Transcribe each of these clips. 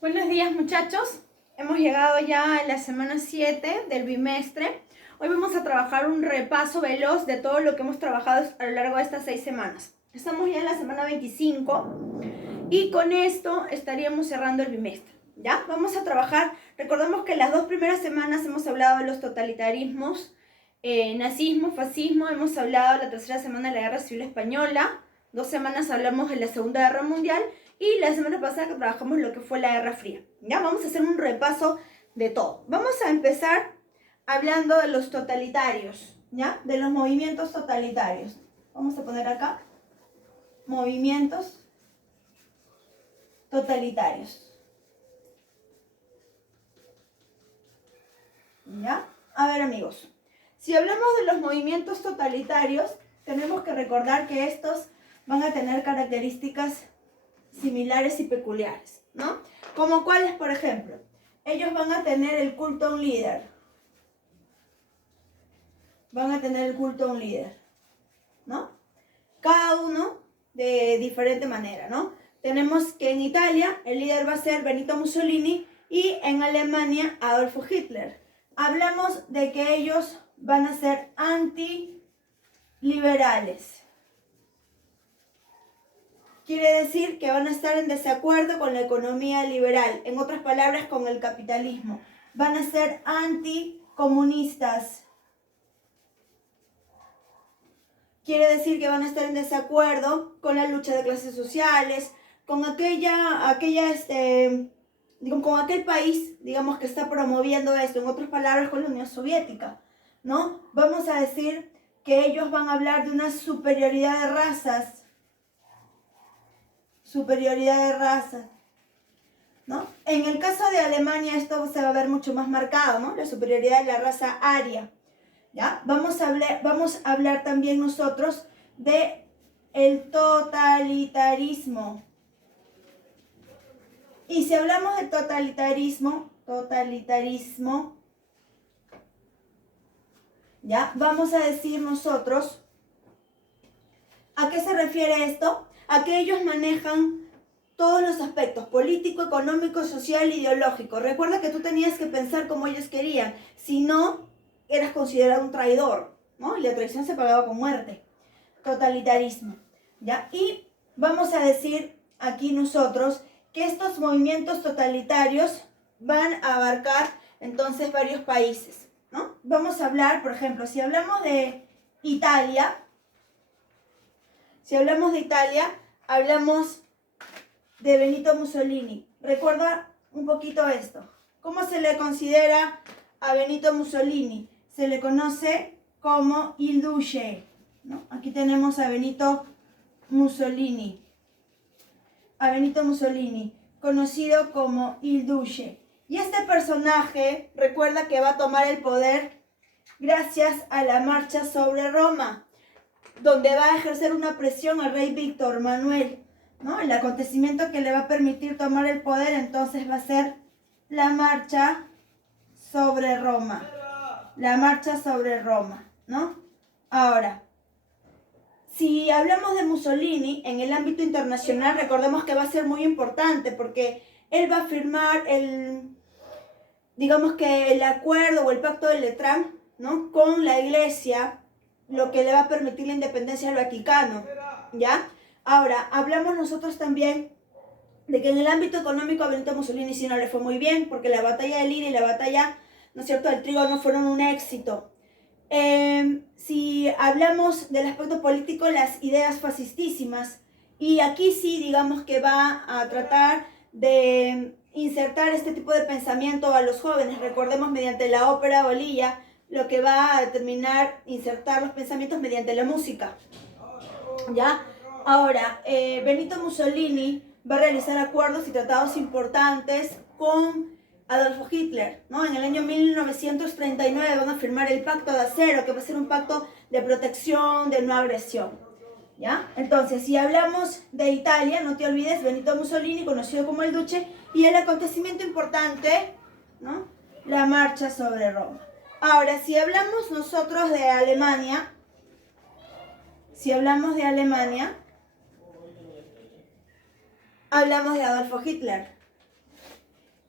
Buenos días, muchachos. Hemos llegado ya a la semana 7 del bimestre. Hoy vamos a trabajar un repaso veloz de todo lo que hemos trabajado a lo largo de estas 6 semanas. Estamos ya en la semana 25 y con esto estaríamos cerrando el bimestre. ¿Ya? Vamos a trabajar. Recordemos que las 2 primeras semanas hemos hablado de los totalitarismos, nazismo, fascismo. Hemos hablado la tercera semana de la Guerra Civil Española. 2 semanas hablamos de la Segunda Guerra Mundial. Y la semana pasada que trabajamos lo que fue la Guerra Fría. Ya vamos a hacer un repaso de todo. Vamos a empezar hablando de los totalitarios, ¿ya? De los movimientos totalitarios. Vamos a poner acá movimientos totalitarios. ¿Ya? A ver, amigos. Si hablamos de los movimientos totalitarios, tenemos que recordar que estos van a tener características similares y peculiares, ¿no? Como cuáles, por ejemplo, ellos van a tener el culto a un líder. Van a tener el culto a un líder, ¿no? Cada uno de diferente manera, ¿no? Tenemos que en Italia el líder va a ser Benito Mussolini y en Alemania Adolfo Hitler. Hablamos de que ellos van a ser antiliberales. Quiere decir que van a estar en desacuerdo con la economía liberal, en otras palabras, con el capitalismo. Van a ser anticomunistas. Quiere decir que van a estar en desacuerdo con la lucha de clases sociales, con con aquel país, digamos, que está promoviendo esto, en otras palabras, con la Unión Soviética, ¿no? Vamos a decir que ellos van a hablar de una superioridad de razas, ¿no? En el caso de Alemania esto se va a ver mucho más marcado, ¿no? La superioridad de la raza aria, ¿ya? Vamos a hablar también nosotros de el totalitarismo. Y si hablamos de totalitarismo, ¿ya? Vamos a decir nosotros, ¿a qué se refiere esto? A que ellos manejan todos los aspectos, político, económico, social, ideológico. Recuerda que tú tenías que pensar como ellos querían, si no, eras considerado un traidor, ¿no? Y la traición se pagaba con muerte. Totalitarismo, ¿ya? Y vamos a decir aquí nosotros que estos movimientos totalitarios van a abarcar entonces varios países, ¿no? Vamos a hablar, por ejemplo, si hablamos de Italia, hablamos de Benito Mussolini. Recuerda un poquito esto. ¿Cómo se le considera a Benito Mussolini? Se le conoce como il Duce, ¿no? Aquí tenemos a Benito Mussolini. Conocido como il Duce. Y este personaje, recuerda que va a tomar el poder gracias a la marcha sobre Roma, donde va a ejercer una presión al rey Víctor Manuel, ¿no? El acontecimiento que le va a permitir tomar el poder entonces va a ser la marcha sobre Roma. ¿No? Ahora, si hablamos de Mussolini en el ámbito internacional, recordemos que va a ser muy importante porque él va a firmar el acuerdo o el pacto de Letrán, ¿no? Con la Iglesia, lo que le va a permitir la independencia al Vaticano, ¿ya? Ahora, hablamos nosotros también de que en el ámbito económico a Benito Mussolini sí no le fue muy bien, porque la batalla de Lira y la batalla, ¿no es cierto?, del Trigo no fueron un éxito. Si hablamos del aspecto político, las ideas fascistísimas, y aquí sí, digamos que va a tratar de insertar este tipo de pensamiento a los jóvenes. Recordemos mediante la ópera bolilla, lo que va a determinar insertar los pensamientos mediante la música, ¿ya? Ahora, Benito Mussolini va a realizar acuerdos y tratados importantes con Adolfo Hitler, ¿no? En el año 1939 van a firmar el Pacto de Acero, que va a ser un pacto de protección, de no agresión, ¿ya? Entonces, si hablamos de Italia, no te olvides, Benito Mussolini, conocido como el Duce, y el acontecimiento importante, ¿no? La marcha sobre Roma. Ahora, si hablamos nosotros de Alemania, hablamos de Adolfo Hitler.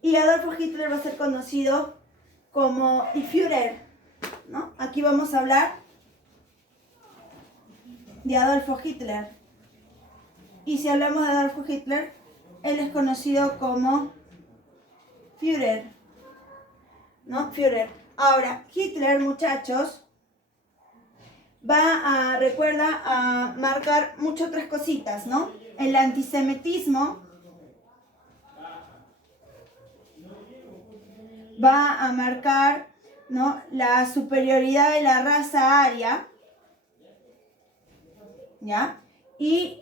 Y Adolfo Hitler va a ser conocido como Die Führer, ¿no? Aquí vamos a hablar de Adolfo Hitler. Y si hablamos de Adolfo Hitler, él es conocido como Führer, ¿no? Führer. Ahora, Hitler, muchachos, recuerda a marcar muchas otras cositas, ¿no? El antisemitismo va a marcar, ¿no?, la superioridad de la raza aria, ¿ya? Y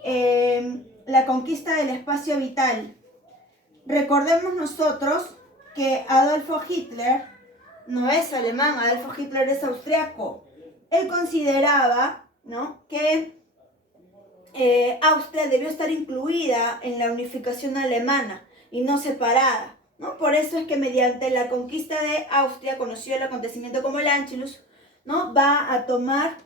la conquista del espacio vital. Recordemos nosotros que Adolfo Hitler no es alemán, Adolfo Hitler es austriaco. Él consideraba, ¿no?, que Austria debió estar incluida en la unificación alemana y no separada, ¿no? Por eso es que mediante la conquista de Austria, conocido el acontecimiento como el Anschluss, ¿no?, va a tomar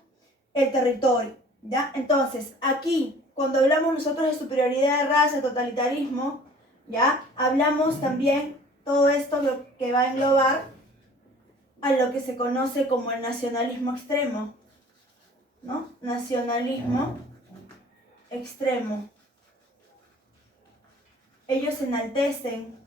el territorio, ¿ya? Entonces, aquí, cuando hablamos nosotros de superioridad de raza, totalitarismo, ¿ya?, hablamos también todo esto lo que va a englobar a lo que se conoce como el nacionalismo extremo, ¿no? Nacionalismo extremo. Ellos enaltecen,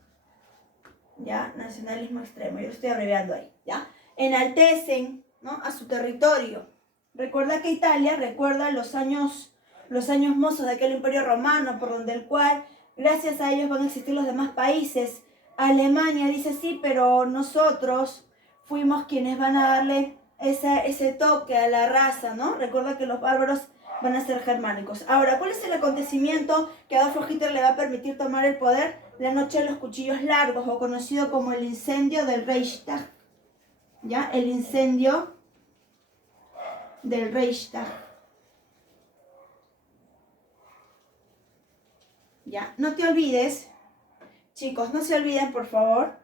¿ya?, nacionalismo extremo, yo lo estoy abreviando ahí, ¿ya? Enaltecen, ¿no?, a su territorio. Recuerda que Italia recuerda los años mozos de aquel imperio romano, por donde el cual, gracias a ellos van a existir los demás países. Alemania dice, sí, pero nosotros fuimos quienes van a darle ese toque a la raza, ¿no? Recuerda que los bárbaros van a ser germánicos. Ahora, ¿cuál es el acontecimiento que a Adolfo Hitler le va a permitir tomar el poder? La noche de los cuchillos largos, o conocido como el incendio del Reichstag, ¿ya? El incendio del Reichstag. ¿Ya? No te olvides, chicos, no se olviden, por favor,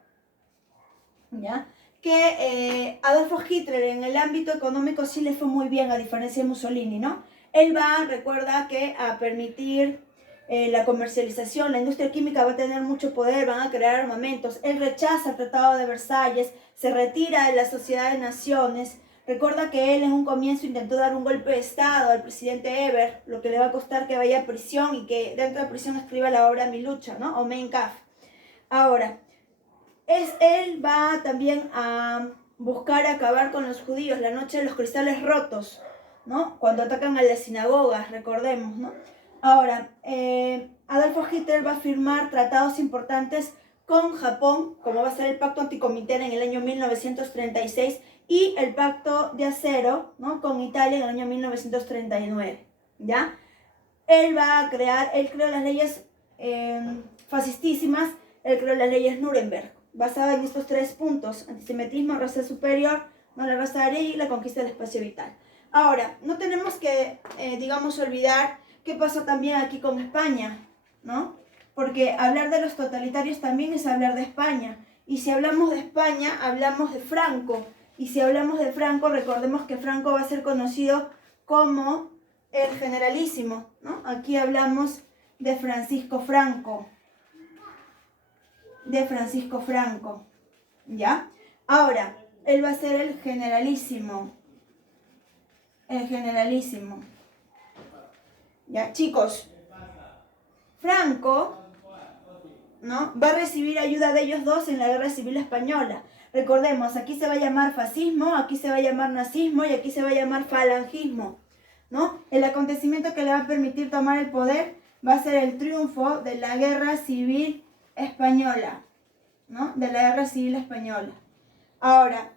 ¿ya?, que Adolfo Hitler en el ámbito económico sí le fue muy bien, a diferencia de Mussolini, ¿no? Él recuerda que a permitir la comercialización, la industria química va a tener mucho poder, van a crear armamentos. Él rechaza el Tratado de Versalles, se retira de la Sociedad de Naciones. Recuerda que él en un comienzo intentó dar un golpe de Estado al presidente Ebert, lo que le va a costar que vaya a prisión y que dentro de prisión escriba la obra Mi lucha, ¿no?, o Mein Kampf. Ahora, él va también a buscar acabar con los judíos, la noche de los cristales rotos, ¿no?, cuando atacan a las sinagogas, recordemos, ¿no? Ahora, Adolfo Hitler va a firmar tratados importantes con Japón, como va a ser el Pacto Anticomintern en el año 1936 y el Pacto de Acero, ¿no?, con Italia en el año 1939, ¿ya? Él creó las leyes fascistísimas, él creó las leyes Nuremberg, basada en estos 3 puntos: antisemitismo, raza superior, no la raza aria, y la conquista del espacio vital. Ahora, no tenemos que, digamos, olvidar qué pasó también aquí con España, ¿no? Porque hablar de los totalitarios también es hablar de España. Y si hablamos de España, hablamos de Franco. Y si hablamos de Franco, recordemos que Franco va a ser conocido como el generalísimo, ¿no? Aquí hablamos de Francisco Franco. ¿Ya? Ahora, él va a ser el generalísimo. Ya, chicos, Franco, ¿no?, va a recibir ayuda de ellos dos en la Guerra Civil Española. Recordemos, aquí se va a llamar fascismo, aquí se va a llamar nazismo y aquí se va a llamar falangismo, ¿no? El acontecimiento que le va a permitir tomar el poder va a ser el triunfo de la Guerra Civil Española, ¿no? De la Guerra Civil Española. Ahora,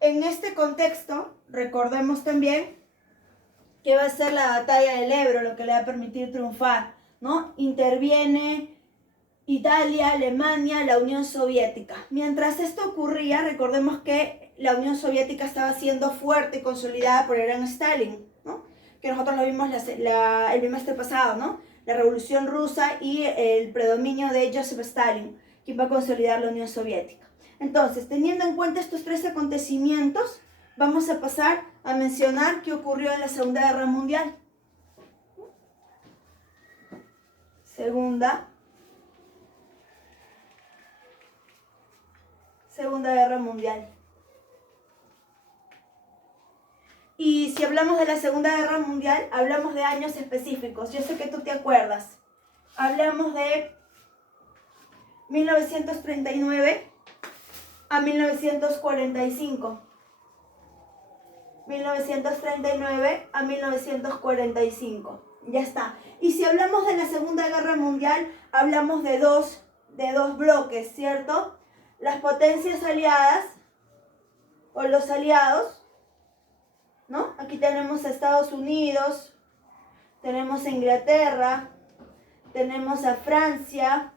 en este contexto, recordemos también que va a ser la batalla del Ebro lo que le va a permitir triunfar, ¿no? Interviene Italia, Alemania, la Unión Soviética. Mientras esto ocurría, recordemos que la Unión Soviética estaba siendo fuerte y consolidada por el gran Stalin, ¿no?, que nosotros lo vimos el bimestre pasado, ¿no? La Revolución Rusa y el predominio de Joseph Stalin, quien va a consolidar la Unión Soviética. Entonces, teniendo en cuenta estos 3 acontecimientos, vamos a pasar a mencionar qué ocurrió en la Segunda Guerra Mundial. Segunda Segunda Guerra Mundial. Y si hablamos de la Segunda Guerra Mundial, hablamos de años específicos. Yo sé que tú te acuerdas. Hablamos de 1939 a 1945. 1939 a 1945. Ya está. Y si hablamos de la Segunda Guerra Mundial, hablamos de dos bloques, ¿cierto? Las potencias aliadas o los aliados, ¿no? Aquí tenemos a Estados Unidos, tenemos a Inglaterra, tenemos a Francia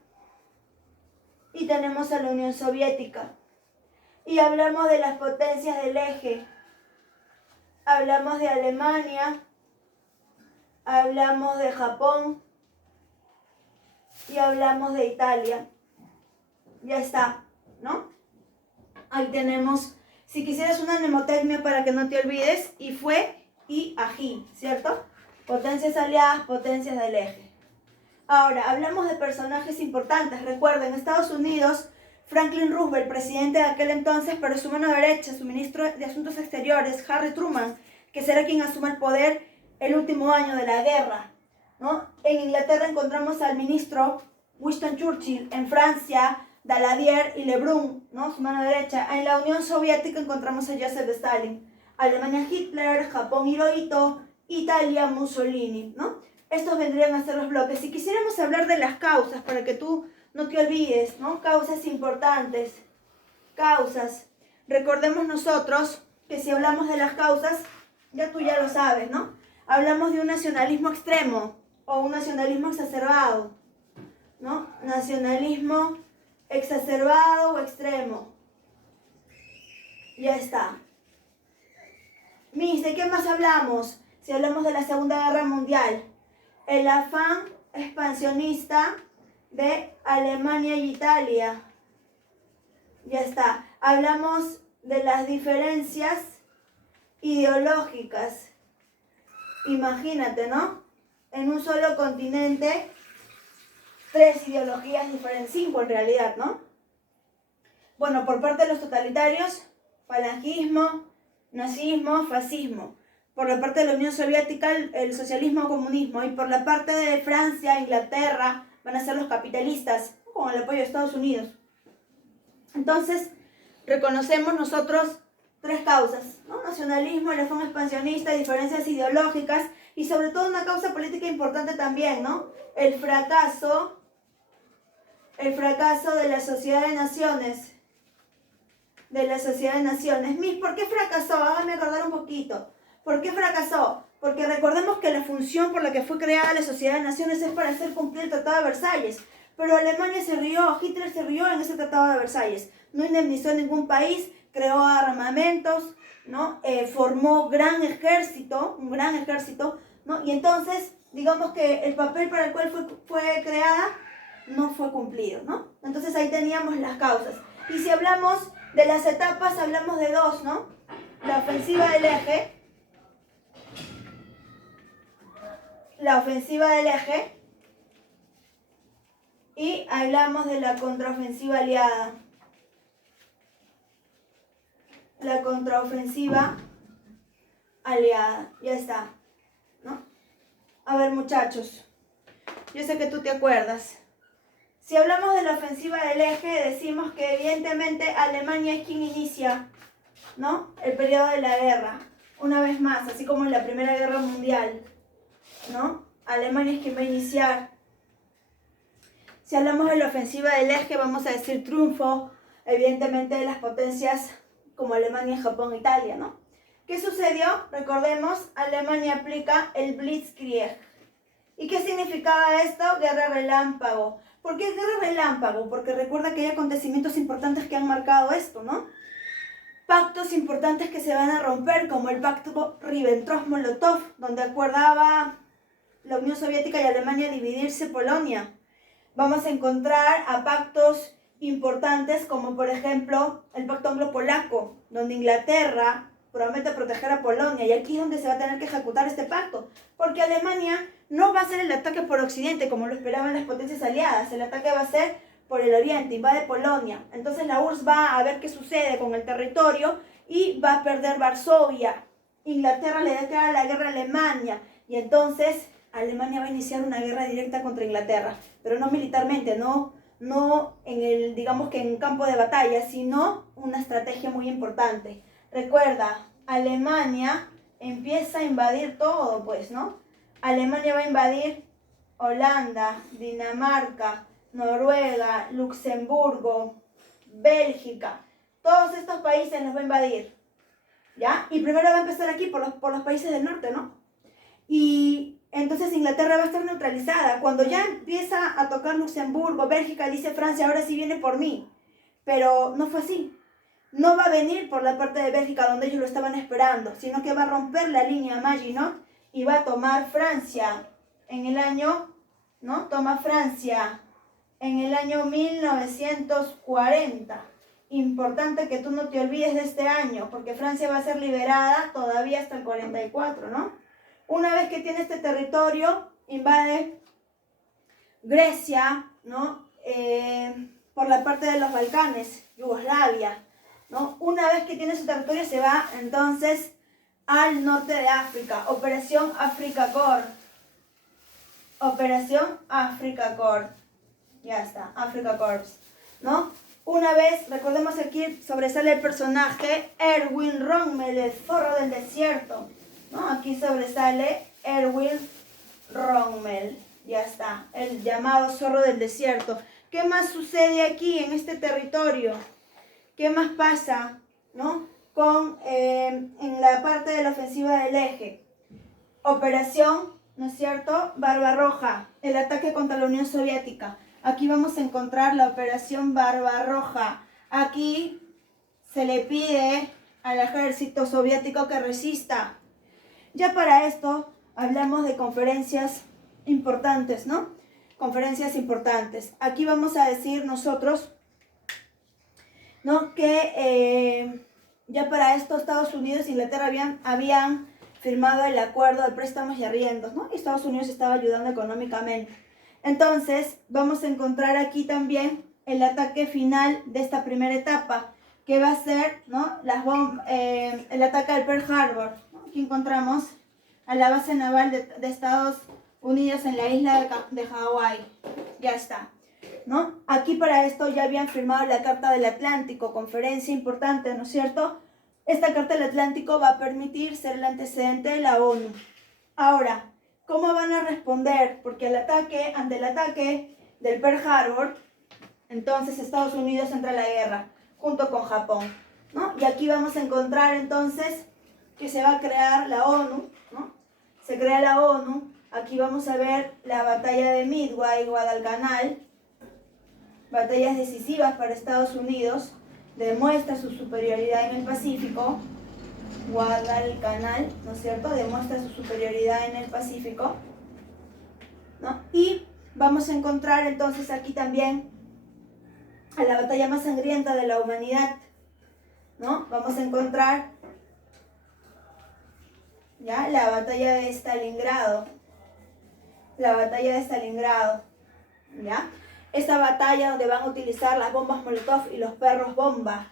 y tenemos a la Unión Soviética. Y hablamos de las potencias del eje. Hablamos de Alemania, hablamos de Japón y hablamos de Italia. Ya está, ¿no? Ahí tenemos, si quisieras una mnemotecnia para que no te olvides, y fue y ají, ¿cierto? Potencias aliadas, potencias del eje. Ahora, hablamos de personajes importantes. Recuerden, Estados Unidos, Franklin Roosevelt, presidente de aquel entonces, pero su mano derecha, su ministro de Asuntos Exteriores, Harry Truman, que será quien asuma el poder el último año de la guerra, ¿no? En Inglaterra encontramos al ministro Winston Churchill, en Francia, Daladier y Lebrun, ¿no? Su mano derecha. En la Unión Soviética encontramos a Joseph Stalin, Alemania Hitler, Japón Hirohito, Italia Mussolini, ¿no? Estos vendrían a ser los bloques. Si quisiéramos hablar de las causas, para que tú no te olvides, ¿no? Causas importantes. Causas. Recordemos nosotros que si hablamos de las causas, ya tú ya lo sabes, ¿no? Hablamos de un nacionalismo extremo o un nacionalismo exacerbado, ¿no? Nacionalismo exacerbado o extremo. Ya está. Miss, ¿de qué más hablamos? Si hablamos de la Segunda Guerra Mundial. El afán expansionista de Alemania y Italia. Ya está. Hablamos de las diferencias ideológicas. Imagínate, ¿no? En un solo continente, 3 ideologías diferentes, 5 en realidad, ¿no? Bueno, por parte de los totalitarios, falangismo, nazismo, fascismo. Por la parte de la Unión Soviética, el socialismo, comunismo. Y por la parte de Francia, Inglaterra, van a ser los capitalistas, con el apoyo de Estados Unidos. Entonces, reconocemos nosotros 3 causas, ¿no? Nacionalismo, el afán expansionista, diferencias ideológicas y sobre todo una causa política importante también, ¿no? El fracaso de la sociedad de naciones. De la sociedad de naciones. Miss, ¿por qué fracasó? Háganme acordar un poquito. ¿Por qué fracasó? Porque recordemos que la función por la que fue creada la sociedad de naciones es para hacer cumplir el Tratado de Versalles. Pero Alemania se rió, Hitler se rió en ese Tratado de Versalles. No indemnizó a ningún país, creó armamentos, ¿no? Formó un gran ejército, ¿no? Y entonces, digamos que el papel para el cual fue creada no fue cumplido, ¿no? Entonces ahí teníamos las causas. Y si hablamos de las etapas, hablamos de 2, ¿no? La ofensiva del eje. La ofensiva del eje. Y hablamos de la contraofensiva aliada. La contraofensiva aliada. Ya está, ¿no? A ver, muchachos. Yo sé que tú te acuerdas. Si hablamos de la ofensiva del eje, decimos que evidentemente Alemania es quien inicia, ¿no? El periodo de la guerra. Una vez más, así como en la Primera Guerra Mundial, ¿no? Alemania es quien va a iniciar. Si hablamos de la ofensiva del eje, vamos a decir triunfo, evidentemente, de las potencias como Alemania, Japón, Italia, ¿no? ¿Qué sucedió? Recordemos, Alemania aplica el Blitzkrieg. ¿Y qué significaba esto? Guerra relámpago. ¿Por qué guerra relámpago? Porque recuerda que hay acontecimientos importantes que han marcado esto, ¿no? Pactos importantes que se van a romper, como el pacto Ribbentrop-Molotov, donde acordaba la Unión Soviética y Alemania dividirse Polonia. Vamos a encontrar a pactos importantes como por ejemplo el pacto anglo-polaco, donde Inglaterra promete proteger a Polonia, y aquí es donde se va a tener que ejecutar este pacto, porque Alemania no va a ser el ataque por Occidente como lo esperaban las potencias aliadas. El ataque va a ser por el oriente, invade Polonia. Entonces la URSS va a ver qué sucede con el territorio y va a perder Varsovia. Inglaterra le declara la guerra a Alemania y entonces Alemania va a iniciar una guerra directa contra Inglaterra, pero no militarmente, no en el, digamos que en campo de batalla, sino una estrategia muy importante. Recuerda, Alemania empieza a invadir todo, pues, ¿no? Alemania va a invadir Holanda, Dinamarca, Noruega, Luxemburgo, Bélgica. Todos estos países los va a invadir, ¿ya? Y primero va a empezar aquí por los países del norte, ¿no? Y entonces Inglaterra va a estar neutralizada. Cuando ya empieza a tocar Luxemburgo, Bélgica, dice Francia, ahora sí viene por mí. Pero no fue así. No va a venir por la parte de Bélgica donde ellos lo estaban esperando, sino que va a romper la línea Maginot y va a tomar Francia en el año, ¿no? Toma Francia en el año 1940. Importante que tú no te olvides de este año, porque Francia va a ser liberada todavía hasta el 44, ¿no? Una vez que tiene este territorio, invade Grecia, ¿no? Por la parte de los Balcanes, Yugoslavia, ¿no? Una vez que tiene su territorio, se va entonces al norte de África. Operación Africa Corps. Operación Africa Corps. Ya está, Africa Corps, ¿no? Una vez, recordemos aquí, sobresale el personaje Erwin Rommel, el zorro del desierto, ¿no? Aquí sobresale Erwin Rommel, ya está, el llamado zorro del desierto. ¿Qué más sucede aquí en este territorio? ¿Qué más pasa, ¿no? En la parte de la ofensiva del eje? Operación, ¿no es cierto? Barbarroja, el ataque contra la Unión Soviética. Aquí vamos a encontrar la operación Barbarroja. Aquí se le pide al ejército soviético que resista. Ya para esto hablamos de conferencias importantes, ¿no? Conferencias importantes. Aquí vamos a decir nosotros, ¿no? Que ya para esto Estados Unidos e Inglaterra habían firmado el acuerdo de préstamos y arriendos, ¿no? Y Estados Unidos estaba ayudando económicamente. Entonces, vamos a encontrar aquí también el ataque final de esta primera etapa, que va a ser, ¿no? El ataque al Pearl Harbor, ¿no? Aquí encontramos a la base naval de Estados Unidos en la isla de Hawái. Ya está, ¿no? Aquí para esto ya habían firmado la Carta del Atlántico, conferencia importante, ¿no es cierto? Esta Carta del Atlántico va a permitir ser el antecedente de la ONU. Ahora, ¿cómo van a responder? Porque ante el ataque del Pearl Harbor, entonces Estados Unidos entra a la guerra, junto con Japón, ¿no? Y aquí vamos a encontrar entonces que se va a crear la ONU, ¿no? Se crea la ONU, aquí vamos a ver la batalla de Midway, Guadalcanal, batallas decisivas para Estados Unidos, demuestra su superioridad en el Pacífico, Guadalcanal, ¿no es cierto? Demuestra su superioridad en el Pacífico, ¿no? Y vamos a encontrar entonces aquí también a la batalla más sangrienta de la humanidad, ¿no? Vamos a encontrar ya la batalla de Stalingrado, ¿ya? Esta batalla donde van a utilizar las bombas Molotov y los perros bomba.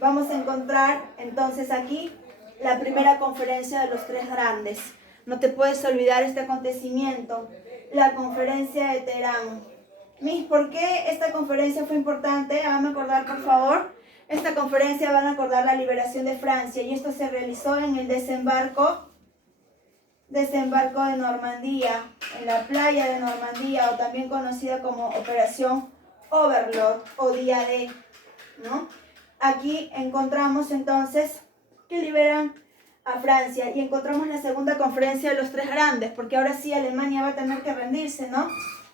Vamos a encontrar entonces aquí la primera conferencia de los tres grandes. No te puedes olvidar este acontecimiento, la conferencia de Teherán. Miss, ¿por qué esta conferencia fue importante? Háganme acordar, por favor. Esta conferencia van a acordar la liberación de Francia y esto se realizó en el desembarco de Normandía, en la playa de Normandía, o también conocida como Operación Overlord o Día D, ¿no? Aquí encontramos entonces que liberan a Francia y encontramos la segunda conferencia de los tres grandes, porque ahora sí Alemania va a tener que rendirse, ¿no?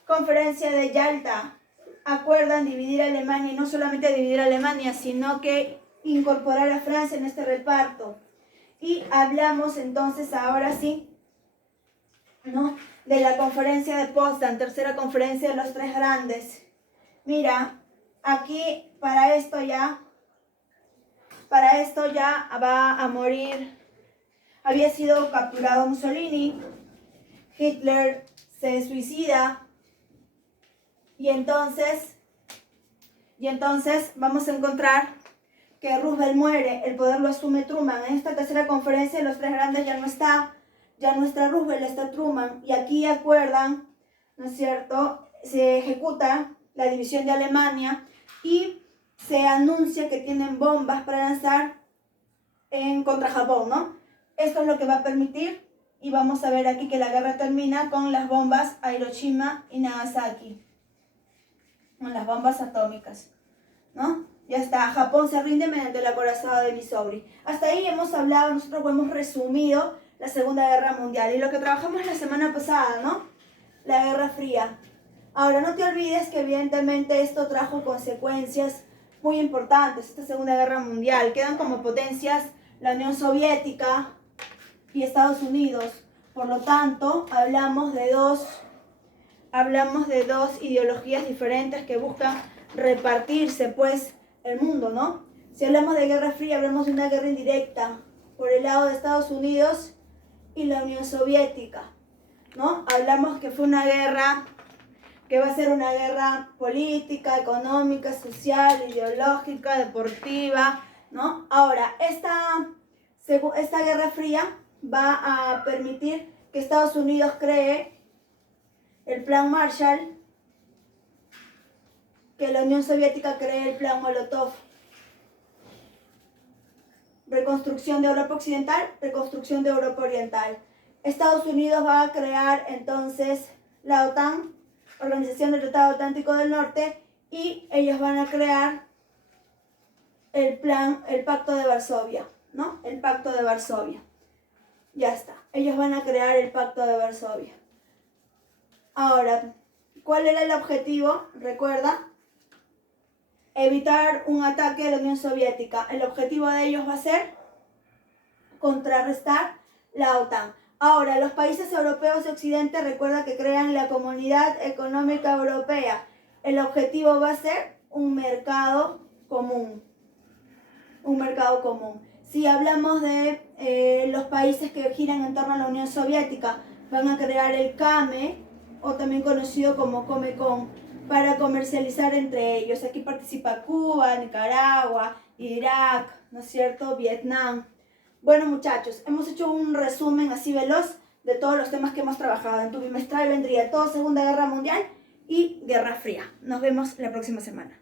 Conferencia de Yalta. Acuerdan dividir a Alemania y no solamente dividir a Alemania, sino que incorporar a Francia en este reparto. Y hablamos entonces ahora sí, ¿no? De la conferencia de Potsdam, tercera conferencia de los tres grandes. Mira, aquí para esto ya va a morir. Había sido capturado Mussolini, Hitler se suicida y entonces Y entonces vamos a encontrar que Roosevelt muere, el poder lo asume Truman. En esta tercera conferencia de los tres grandes ya no está Roosevelt, está Truman. Y aquí acuerdan, ¿no es cierto?, se ejecuta la división de Alemania y se anuncia que tienen bombas para lanzar contra Japón, ¿no? Esto es lo que va a permitir, y vamos a ver aquí que la guerra termina con las bombas a Hiroshima y Nagasaki, con las bombas atómicas, ¿no? Ya está, Japón se rinde mediante el acorazado de Missouri. Hasta ahí hemos hablado, nosotros hemos resumido la Segunda Guerra Mundial y lo que trabajamos la semana pasada, ¿no? La Guerra Fría. Ahora, no te olvides que evidentemente esto trajo consecuencias muy importantes, esta Segunda Guerra Mundial. Quedan como potencias la Unión Soviética y Estados Unidos. Por lo tanto, hablamos de dos ideologías diferentes que buscan repartirse, pues, el mundo, ¿no? Si hablamos de Guerra Fría, hablamos de una guerra indirecta por el lado de Estados Unidos y la Unión Soviética, ¿no? Hablamos que fue una guerra que va a ser una guerra política, económica, social, ideológica, deportiva, ¿no? Ahora, esta Guerra Fría va a permitir que Estados Unidos cree el Plan Marshall, que la Unión Soviética cree el Plan Molotov. Reconstrucción de Europa Occidental, reconstrucción de Europa Oriental. Estados Unidos va a crear entonces la OTAN, Organización del Tratado Atlántico del Norte, y ellos van a crear el Pacto de Varsovia, ¿no? El Pacto de Varsovia. Ya está. Ellos van a crear el Pacto de Varsovia. Ahora, ¿cuál era el objetivo? Recuerda, evitar un ataque a la Unión Soviética. El objetivo de ellos va a ser contrarrestar la OTAN. Ahora, los países europeos de Occidente, recuerda que crean la Comunidad Económica Europea. El objetivo va a ser un mercado común. Un mercado común. Si hablamos de los países que giran en torno a la Unión Soviética, van a crear el CAME, o también conocido como Comecon, para comercializar entre ellos. Aquí participa Cuba, Nicaragua, Irak, ¿no es cierto?, Vietnam. Bueno, muchachos, hemos hecho un resumen así veloz de todos los temas que hemos trabajado. En tu bimestral vendría todo Segunda Guerra Mundial y Guerra Fría. Nos vemos la próxima semana.